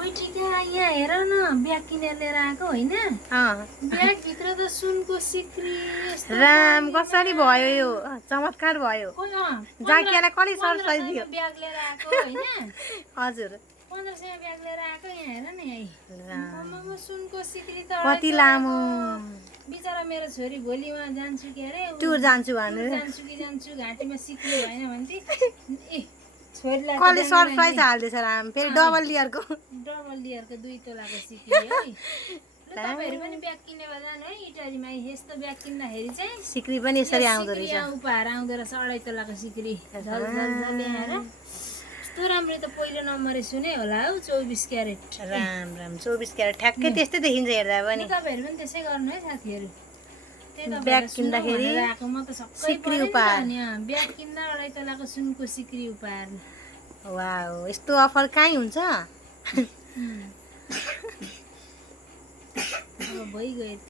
ओइ टिका यहाँ हेर न ब्याग किनेर लिएर आएको होइन ब्याग भित्र त सुनको सिक्री यस्तो राम कसरी भयो यो चमत्कार भयो जाकियालाई कसले सरप्राइज दियो ब्याग लिएर आएको होइन हजुर 1500 ब्याग लिएर आएको यहाँ हेर न यही सुनको सिक्री त कति लामो बिचरा मेरो छोरी भोलि उहाँ जान्छु के अरे टुर जान्छु भन्नु जान्छु कि जान्छु घाँटीमा सिक्री भएन भने ए छोरीलाई कसले सरप्राइज हाल्दैछ राम फेरि डबल लेयरको 2 तोलाको सिक्री है ल तपाईहरु पनि ब्याग किन्ने भए जानु है इटालीमा यस्तो ब्याग किन्दाखेरि चाहिँ सिक्री पनि यसरी आउँदो रहेछ उपहार आउँदो रहेछ 2.5 तोलाको सिक्री झल झल ल्याएर यस्तो राम्रो त पहिलो नम्बरै सुने होला हौ 24 क्यारेट राम राम 24 क्यारेट ठ्याक्कै त्यस्तै देखिन्छ हेर्दा पनि तपाईहरु पनि त्यसै गर्नु है साथीहरु ब्याग किन्दाखेरि म त सबै सिक्री उपहार ब्याग किन्दा 2.5 तोलाको सुनको सिक्री उपहार वाउ यस्तो अफर कहीँ हुन्छ अब भइगयो